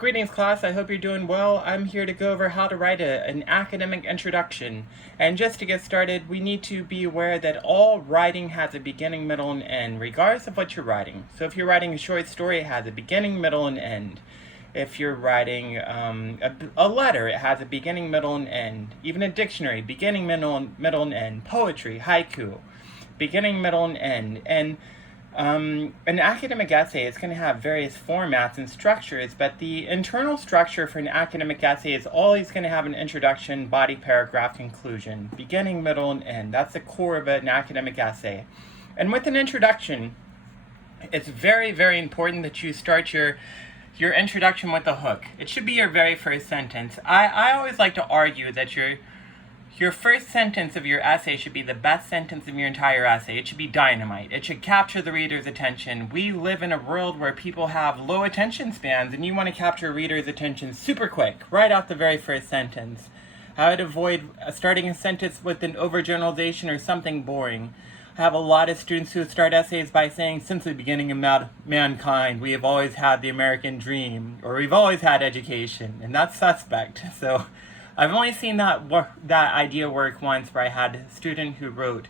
Greetings, class. I hope you're doing well. I'm here to go over how to write an academic introduction. And just to get started, we need to be aware that all writing has a beginning, middle, and end, regardless of what you're writing. So if you're writing a short story, it has a beginning, middle, and end. If you're writing a letter, it has a beginning, middle, and end. Even a dictionary, beginning, middle, and end. Poetry, haiku, beginning, middle, and end. And an academic essay is going to have various formats and structures, but the internal structure for an academic essay is always going to have an introduction, body, paragraph, conclusion, beginning, middle, and end. That's the core of an academic essay. And with an introduction, it's very, very important that you start your introduction with a hook. It should be your very first sentence. I always like to argue that your first sentence of your essay should be the best sentence of your entire essay. It should be dynamite. It should capture the reader's attention. We live in a world where people have low attention spans, and you want to capture a reader's attention super quick, right off the very first sentence. I would avoid starting a sentence with an overgeneralization or something boring. I have a lot of students who start essays by saying, since the beginning of mankind, we have always had the American dream, or we've always had education, and that's suspect. So I've only seen that idea work once, where I had a student who wrote,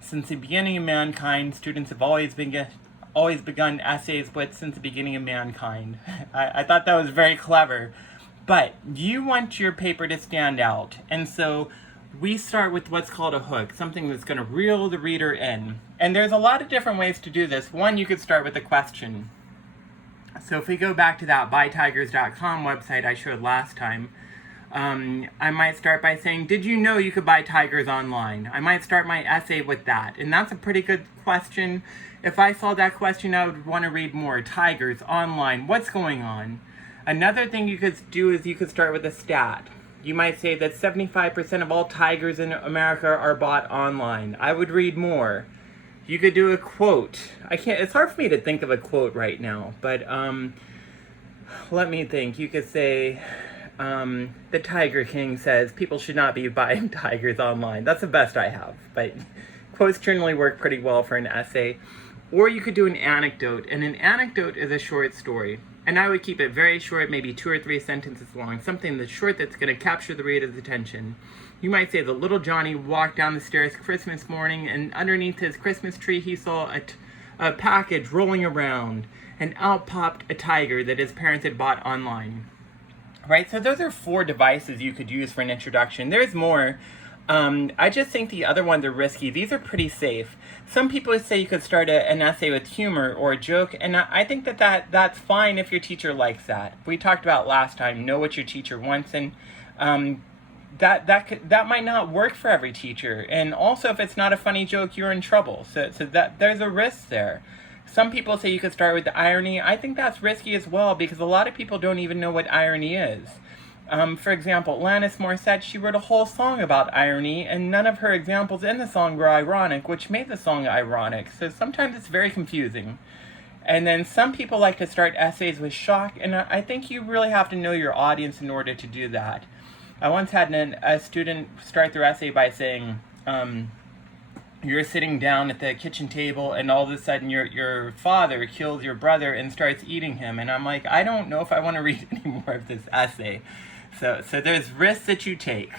since the beginning of mankind, students have always begun essays with since the beginning of mankind. I thought that was very clever. But you want your paper to stand out, and so we start with what's called a hook, something that's going to reel the reader in. And there's a lot of different ways to do this. One, you could start with a question. So if we go back to that buytigers.com website I showed last time, I might start by saying, did you know you could buy tigers online? I might start my essay with that. And that's a pretty good question. If I saw that question, I would want to read more. Tigers online, what's going on? Another thing you could do is you could start with a stat. You might say that 75% of all tigers in America are bought online. I would read more. You could do a quote. It's hard for me to think of a quote right now, but let me think. You could say, the Tiger King says people should not be buying tigers online. That's the best I have, but quotes generally work pretty well for an essay. Or you could do an anecdote, and an anecdote is a short story. And I would keep it very short, maybe 2 or 3 sentences long, something that's short that's going to capture the reader's attention. You might say that little Johnny walked down the stairs Christmas morning, and underneath his Christmas tree he saw a package rolling around, and out popped a tiger that his parents had bought online. Right, so those are 4 devices you could use for an introduction. There's more. I just think the other ones are risky. These are pretty safe. Some people say you could start an essay with humor or a joke, and I think that's fine if your teacher likes that. We talked about last time, know what your teacher wants, and that might not work for every teacher. And also, if it's not a funny joke, you're in trouble. So that there's a risk there. Some people say you could start with the irony. I think that's risky as well, because a lot of people don't even know what irony is. For example, Alanis Morissette, she wrote a whole song about irony, and none of her examples in the song were ironic, which made the song ironic. So sometimes it's very confusing. And then some people like to start essays with shock, and I think you really have to know your audience in order to do that. I once had a student start their essay by saying, you're sitting down at the kitchen table, and all of a sudden your father kills your brother and starts eating him. And I'm like, I don't know if I want to read any more of this essay. So there's risks that you take.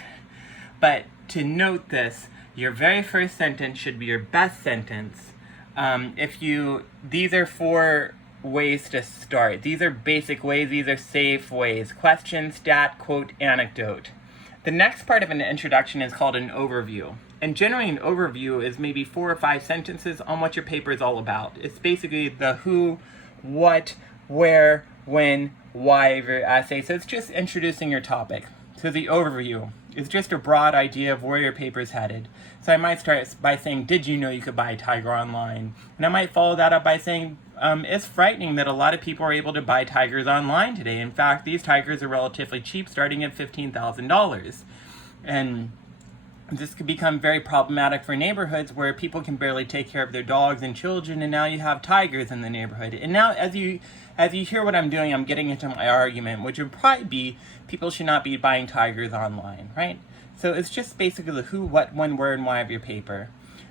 But to note this, your very first sentence should be your best sentence. These are 4 ways to start. These are basic ways. These are safe ways. Question, stat, quote, anecdote. The next part of an introduction is called an overview. And generally an overview is maybe 4 or 5 sentences on what your paper is all about. It's basically the who, what, where, when, why of your essay. So it's just introducing your topic. So the overview is just a broad idea of where your paper is headed. So I might start by saying, did you know you could buy a tiger online? And I might follow that up by saying, it's frightening that a lot of people are able to buy tigers online today. In fact, these tigers are relatively cheap, starting at $15,000. And this could become very problematic for neighborhoods where people can barely take care of their dogs and children, and now you have tigers in the neighborhood. And now, as you hear what I'm doing, I'm getting into my argument, which would probably be people should not be buying tigers online, right? So it's just basically the who, what, when, where, and why of your paper.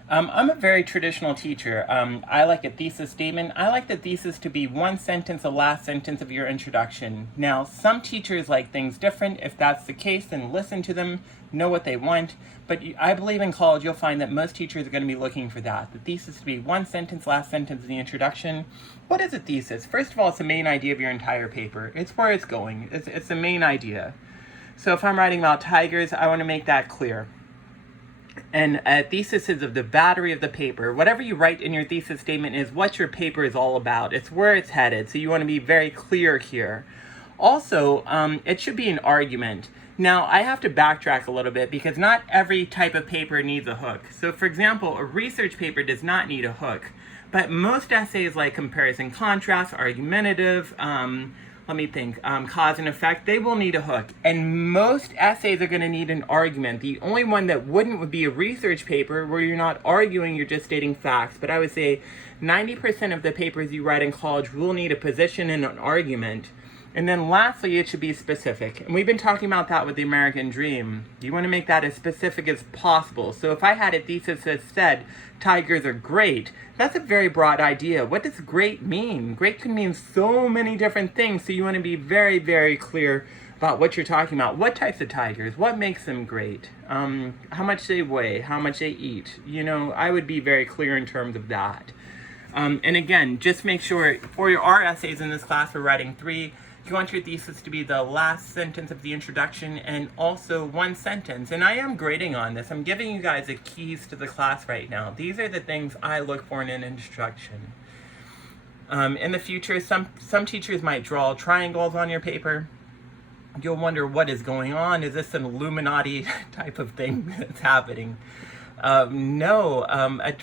I'm a very traditional teacher. I like a thesis statement. I like the thesis to be one sentence, the last sentence of your introduction. Now, some teachers like things different. If that's the case, then listen to them, know what they want. But I believe in college you'll find that most teachers are going to be looking for that. The thesis to be one sentence, last sentence of the introduction. What is a thesis? First of all, it's the main idea of your entire paper. It's where it's going. It's the main idea. So if I'm writing about tigers, I want to make that clear. And a thesis is of the battery of the paper. Whatever you write in your thesis statement is what your paper is all about. It's where it's headed. So you want to be very clear here. Also, it should be an argument. Now, I have to backtrack a little bit because not every type of paper needs a hook. So, for example, a research paper does not need a hook. But most essays like comparison contrast, argumentative, cause and effect, they will need a hook. And most essays are going to need an argument. The only one that wouldn't would be a research paper where you're not arguing, you're just stating facts. But I would say 90% of the papers you write in college will need a position and an argument. And then lastly, it should be specific. And we've been talking about that with the American Dream. You want to make that as specific as possible. So if I had a thesis that said, tigers are great, that's a very broad idea. What does great mean? Great can mean so many different things. So you want to be very, very clear about what you're talking about. What types of tigers? What makes them great? How much they weigh? How much they eat? I would be very clear in terms of that. And again, just make sure for our essays in this class, we're writing 3. You want your thesis to be the last sentence of the introduction and also one sentence. And I am grading on this. I'm giving you guys the keys to the class right now. These are the things I look for in an introduction. In the future, some teachers might draw triangles on your paper. You'll wonder what is going on. Is this an Illuminati type of thing that's happening? No,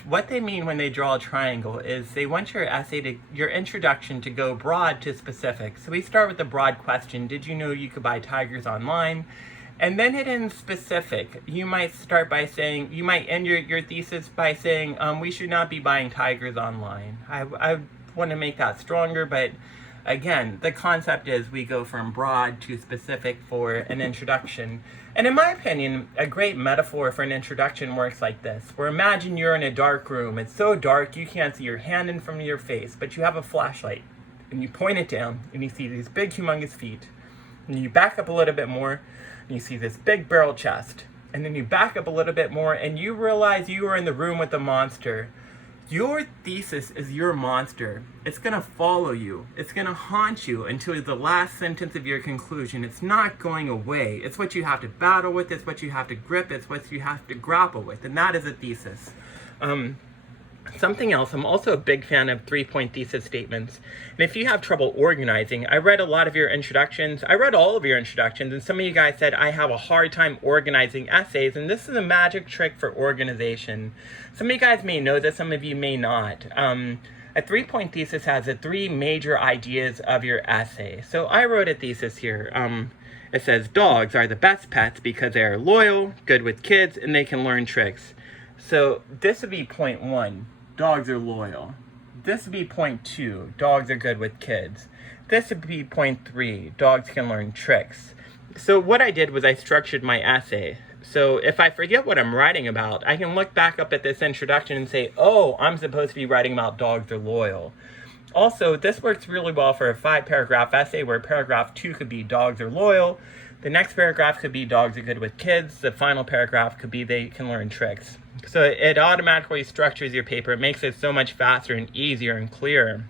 what they mean when they draw a triangle is they want your introduction to go broad to specific. So we start with the broad question, did you know you could buy tigers online? And then it ends specific. You might start by saying, you might end your thesis by saying, we should not be buying tigers online. I want to make that stronger, but again, the concept is we go from broad to specific for an introduction. And in my opinion, a great metaphor for an introduction works like this, where imagine you're in a dark room. It's so dark you can't see your hand in front of your face, but you have a flashlight, and you point it down, and you see these big, humongous feet. And you back up a little bit more, and you see this big barrel chest. And then you back up a little bit more, and you realize you are in the room with the monster. Your thesis is your monster. It's going to follow you. It's going to haunt you until the last sentence of your conclusion. It's not going away. It's what you have to battle with. It's what you have to grip. It's what you have to grapple with. And that is a thesis. Something else, I'm also a big fan of 3-point thesis statements. And if you have trouble organizing, I read a lot of your introductions. I read all of your introductions, and some of you guys said, I have a hard time organizing essays, and this is a magic trick for organization. Some of you guys may know this, some of you may not. A 3-point thesis has the 3 major ideas of your essay. So I wrote a thesis here. It says, dogs are the best pets because they are loyal, good with kids, and they can learn tricks. So this would be point 1. Dogs are loyal. This would be point 2. Dogs are good with kids. This would be point 3. Dogs can learn tricks. So what I did was I structured my essay. So if I forget what I'm writing about, I can look back up at this introduction and say, oh, I'm supposed to be writing about dogs are loyal. Also, this works really well for a 5-paragraph essay where paragraph 2 could be dogs are loyal. The next paragraph could be dogs are good with kids. The final paragraph could be they can learn tricks. So it automatically structures your paper. It makes it so much faster and easier and clearer.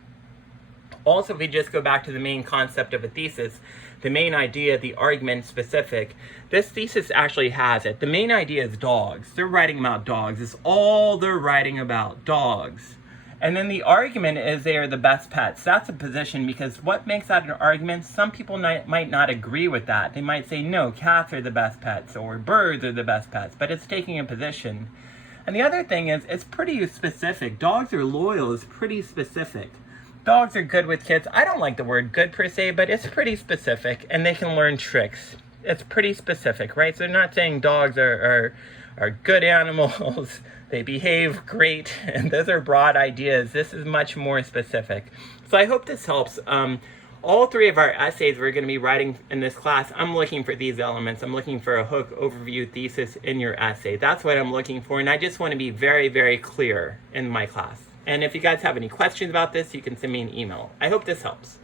Also, if we just go back to the main concept of a thesis, the main idea, the argument specific, this thesis actually has it. The main idea is dogs. They're writing about dogs. It's all they're writing about, dogs. And then the argument is they are the best pets. That's a position because what makes that an argument? Some people might not agree with that. They might say, no, cats are the best pets or birds are the best pets, but it's taking a position. And the other thing is, it's pretty specific. Dogs are loyal is pretty specific. Dogs are good with kids. I don't like the word good per se, but it's pretty specific, and they can learn tricks. It's pretty specific, right? So they're not saying dogs are good animals. They behave great, and those are broad ideas. This is much more specific. So I hope this helps. all three of our essays we're going to be writing in this class, I'm looking for these elements. I'm looking for a hook, overview, thesis in your essay. That's what I'm looking for, and I just want to be very, very clear in my class. And if you guys have any questions about this, you can send me an email. I hope this helps.